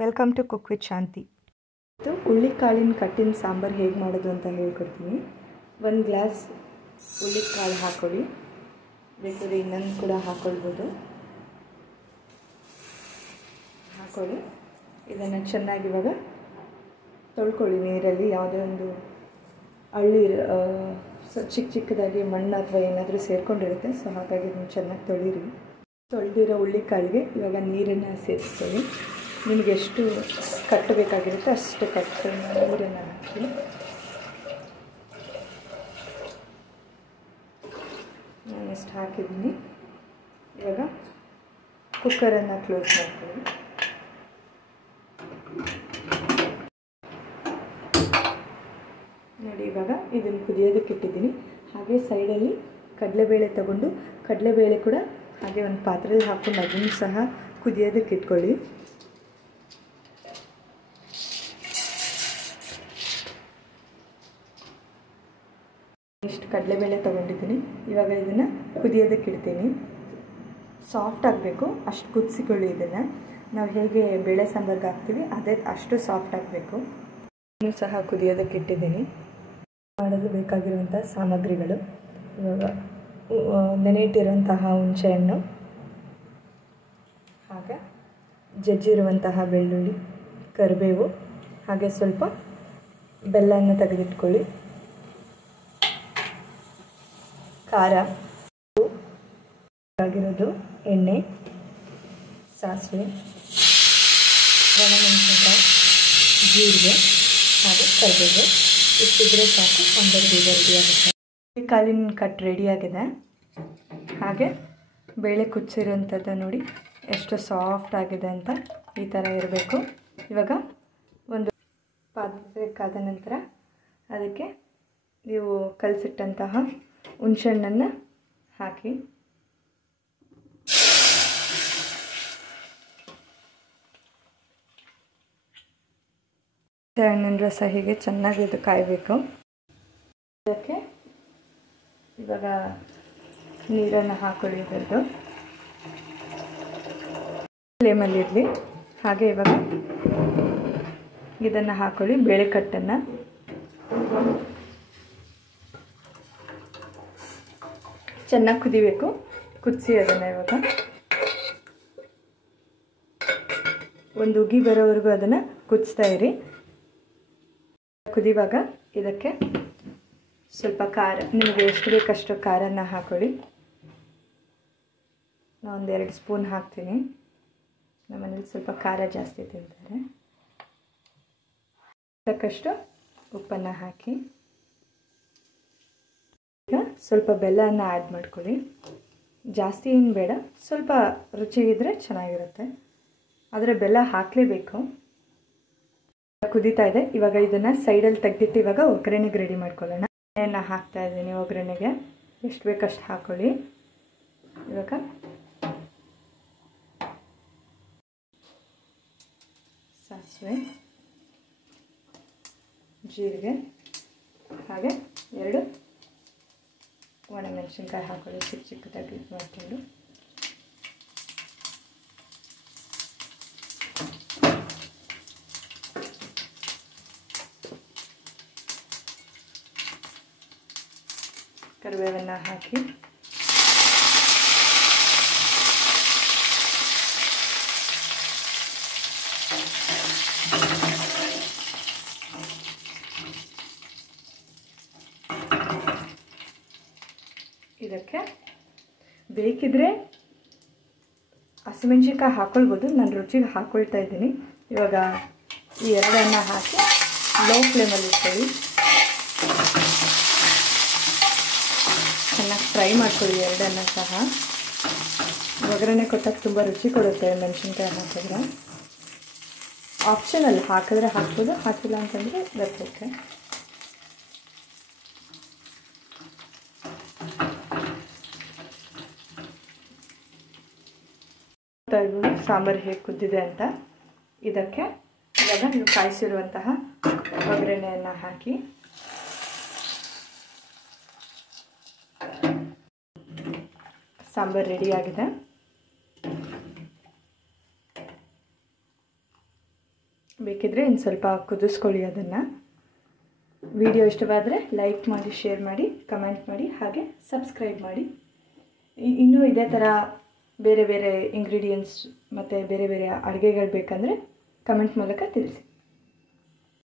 Welcome to cook with ಶಾಂತಿ. ಇದು ಹುಳ್ಳಿಕಾಳಿನ ಕಟ್ಟಿನ ಸಾಂಬಾರು ಹೇಗೆ ಮಾಡೋದು ಅಂತ ಹೇಳ್ಕೊಡ್ತೀನಿ. 1 ಗ್ಲಾಸ್ ಹುಳ್ಳಿಕಾಳು ಹಾಕ್ಕೊಳ್ಳಿ, ಬೇಕಾದ್ರೆ ಇನ್ನೊಂದು ಕೂಡ ಹಾಕ್ಕೊಳ್ಬೋದು. ಹಾಕ್ಕೊಳ್ಳಿ, ಇದನ್ನು ಚೆನ್ನಾಗಿ ಇವಾಗ ತೊಳ್ಕೊಳ್ಳಿ ನೀರಲ್ಲಿ. ಯಾವುದೇ ಒಂದು ಹಳ್ಳಿ ಚಿಕ್ಕ ಚಿಕ್ಕದಾಗಿ ಮಣ್ಣು ಅಥವಾ ಏನಾದರೂ ಸೇರಿಕೊಂಡಿರುತ್ತೆ, ಸೊ ಹಾಗಾಗಿ ನೀವು ಚೆನ್ನಾಗಿ ತೊಳಿರಿ. ತೊಳೆದಿರೋ ಹುಳ್ಳಿಕಾಳಿಗೆ ಇವಾಗ ನೀರನ್ನು ಸೇರಿಸ್ಕೊಳ್ಳಿ. ನಿಮಗೆ ಎಷ್ಟು ಕಟ್ಟಬೇಕಾಗಿರುತ್ತೆ ಅಷ್ಟು ಕಟ್ಟು ನೀರನ್ನು ಹಾಕಿ ನಾನು ಎಷ್ಟು ಹಾಕಿದ್ದೀನಿ. ಇವಾಗ ಕುಕ್ಕರನ್ನು ಕ್ಲೋಸ್ ಮಾಡ್ಕೊಳ್ಳಿ. ನೋಡಿ, ಇವಾಗ ಇದನ್ನು ಕುದಿಯೋದಕ್ಕೆ ಇಟ್ಟಿದ್ದೀನಿ. ಹಾಗೆ ಸೈಡಲ್ಲಿ ಕಡಲೆಬೇಳೆ ತಗೊಂಡು ಕಡಲೆಬೇಳೆ ಕೂಡ ಹಾಗೆ ಒಂದು ಪಾತ್ರೆಯಲ್ಲಿ ಹಾಕ್ಕೊಂಡು ಅದನ್ನು ಸಹ ಕುದಿಯೋದಕ್ಕೆ ಇಟ್ಕೊಳ್ಳಿ. ಇಷ್ಟು ಕಡಲೆಬೇಳೆ ತೊಗೊಂಡಿದ್ದೀನಿ. ಇವಾಗ ಇದನ್ನು ಕುದಿಯೋದಕ್ಕೆ ಇಡ್ತೀನಿ. ಸಾಫ್ಟ್ ಆಗಬೇಕು, ಅಷ್ಟು ಕುದಿಸಿಕೊಳ್ಳಿ. ಇದನ್ನು ನಾವು ಹೇಗೆ ಬೇಳೆ ಸಾಂಬಾರ್ಗೆ ಹಾಕ್ತೀವಿ ಅದೇ ಅಷ್ಟು ಸಾಫ್ಟ್ ಆಗಬೇಕು. ಇನ್ನೂ ಸಹ ಕುದಿಯೋದಕ್ಕೆ ಇಟ್ಟಿದ್ದೀನಿ. ಮಾಡಲು ಬೇಕಾಗಿರುವಂಥ ಸಾಮಗ್ರಿಗಳು: ಇವಾಗ ನೆನೆಯಿಟ್ಟಿರುವಂತಹ ಹುಣಸೆಹಣ್ಣು, ಹಾಗೆ ಜಜ್ಜಿರುವಂತಹ ಬೆಳ್ಳುಳ್ಳಿ, ಕರಿಬೇವು, ಹಾಗೆ ಸ್ವಲ್ಪ ಬೆಲ್ಲವನ್ನು ತೆಗೆದಿಟ್ಕೊಳ್ಳಿ, ಖಾರ, ಆಗಿರೋದು ಎಣ್ಣೆ, ಸಾಸಿವೆ, ಒಣಮೆಣಸಿನಕಾಯಿ, ಜೀರಿಗೆ ಹಾಗೆ ಕರಿಬೇವು. ಇಷ್ಟಿದ್ರೆ ಸಾಕು, ಸಾಂಬಾರು ರೆಡಿ ಆಗುತ್ತೆ. ಕಾಳಿನ ಕಟ್ ರೆಡಿಯಾಗಿದೆ. ಹಾಗೆ ಬೇಳೆ ಕುದಿಸಿರೋಂಥದ್ದು ನೋಡಿ ಎಷ್ಟು ಸಾಫ್ಟ್ ಆಗಿದೆ ಅಂತ. ಈ ಥರ ಇರಬೇಕು. ಇವಾಗ ಒಂದು ಪಾತ್ರೆ ಕಾದ ನಂತರ ಅದಕ್ಕೆ ನೀವು ಕಲಸಿಟ್ಟಂತಹ ಹುಣಸೆಹಣ್ಣನ್ನು ಹಾಕಿ ಹಣ್ಣಿನ ರಸ ಹೀಗೆ ಚೆನ್ನಾಗಿ ಇದು ಕಾಯಬೇಕು. ಅದಕ್ಕೆ ಇವಾಗ ನೀರನ್ನು ಹಾಕೊಳ್ಳಿ. ಇದರದ್ದು ಫ್ಲೇಮಲ್ಲಿರಲಿ. ಹಾಗೆ ಇವಾಗ ಇದನ್ನು ಹಾಕೊಳ್ಳಿ, ಬೇಳೆ ಕಟ್ಟನ್ನು. ಚೆನ್ನಾಗಿ ಕುದಿಬೇಕು. ಕುದಿಸಿ ಅದನ್ನು ಇವಾಗ ಒಂದು ಉಗಿ ಬರೋವರೆಗೂ ಅದನ್ನು ಕುದಿಸ್ತಾ ಇರಿ. ಕುದಿವಾಗ ಇದಕ್ಕೆ ಸ್ವಲ್ಪ ಖಾರ, ನಿಮಗೆ ಎಷ್ಟು ಬೇಕಷ್ಟು ಖಾರನ ಹಾಕೊಳ್ಳಿ. ನಾನು 1-2 ಸ್ಪೂನ್ ಹಾಕ್ತೀನಿ. ನಮ್ಮನೇಲಿ ಸ್ವಲ್ಪ ಖಾರ ಜಾಸ್ತಿ ತಿಂತಾರೆ. ತಕ್ಕಷ್ಟು ಉಪ್ಪನ್ನು ಹಾಕಿ ಈಗ ಸ್ವಲ್ಪ ಬೆಲ್ಲವನ್ನು ಆ್ಯಡ್ ಮಾಡ್ಕೊಳ್ಳಿ. ಜಾಸ್ತಿ ಏನು ಬೇಡ, ಸ್ವಲ್ಪ ರುಚಿ ಇದ್ದರೆ ಚೆನ್ನಾಗಿರುತ್ತೆ, ಆದರೆ ಬೆಲ್ಲ ಹಾಕಲೇಬೇಕು. ಕುದೀತಾ ಇದೆ. ಇವಾಗ ಇದನ್ನು ಸೈಡಲ್ಲಿ ತೆಗೆದಿಟ್ಟು ಇವಾಗ ಒಗ್ಗರಣೆಗೆ ರೆಡಿ ಮಾಡ್ಕೊಳ್ಳೋಣ. ಎಣ್ಣೆಯನ್ನು ಹಾಕ್ತಾ ಇದ್ದೀನಿ. ಒಗ್ಗರಣೆಗೆ ಎಷ್ಟು ಬೇಕಷ್ಟು ಹಾಕ್ಕೊಳ್ಳಿ. ಇವಾಗ ಸಾಸಿವೆ, ಜೀರಿಗೆ, ಹಾಗೆ 2 ಒಣಮೆಣಸಿನ್ಕಾಯಿ ಹಾಕೊಳ್ಳಿ, ಚಿಕ್ಕ ಚಿಕ್ಕದಾಗಿ ಮಾಡಿಕೊಂಡು. ಕರಿಬೇವನ್ನು ಹಾಕಿ ಇದಕ್ಕೆ ಬೇಕಿದ್ರೆ ಹಸಿಮೆಣಸಿನ್ಕಾಯಿ ಹಾಕ್ಕೊಳ್ಬೋದು. ನಾನು ರುಚಿಗೆ ಹಾಕ್ಕೊಳ್ತಾ ಇದ್ದೀನಿ. ಇವಾಗ ಈ ಎರಡನ್ನು ಹಾಕಿ ಲೋ ಫ್ಲೇಮಲ್ಲಿ ಇಟ್ಕೊಳ್ಳಿ. ಚೆನ್ನಾಗಿ ಫ್ರೈ ಮಾಡ್ಕೊಳ್ಳಿ ಎರಡನ್ನು ಸಹ. ಒಗ್ಗರಣೆ ಕೊಟ್ಟಾಗ ತುಂಬ ರುಚಿ ಕೊಡುತ್ತೆ ಮೆಣಸಿನ್ಕಾಯಿ ಹಾಕಿದ್ರೆ. ಆಪ್ಷನಲ್, ಹಾಕಿದ್ರೆ ಹಾಕ್ಬೋದು, ಹಾಕಿಲ್ಲ ಅಂತಂದರೆ ಬರ್ತೈತೆ. ಸಾಂಬಾರು ಹೇಗೆ ಕುದ್ದಿದೆ ಅಂತ. ಇದಕ್ಕೆ ಇವಾಗ ನೀವು ಕಾಯಿಸಿರುವಂತಹ ಒಗ್ಗರಣೆಯನ್ನು ಹಾಕಿ ಸಾಂಬಾರು ರೆಡಿಯಾಗಿದೆ. ಬೇಕಿದ್ದರೆ ಇನ್ನು ಸ್ವಲ್ಪ ಕುದಿಸ್ಕೊಳ್ಳಿ ಅದನ್ನು. ವಿಡಿಯೋ ಇಷ್ಟವಾದರೆ ಲೈಕ್ ಮಾಡಿ, ಶೇರ್ ಮಾಡಿ, ಕಮೆಂಟ್ ಮಾಡಿ, ಹಾಗೆ ಸಬ್ಸ್ಕ್ರೈಬ್ ಮಾಡಿ. ಇನ್ನೂ ಇದೇ ಥರ ಬೇರೆ ಬೇರೆ ಇಂಗ್ರೀಡಿಯೆಂಟ್ಸ್ ಮತ್ತು ಬೇರೆ ಬೇರೆ ಅಡುಗೆಗಳು ಬೇಕಂದರೆ ಕಮೆಂಟ್ ಮೂಲಕ ತಿಳಿಸಿ.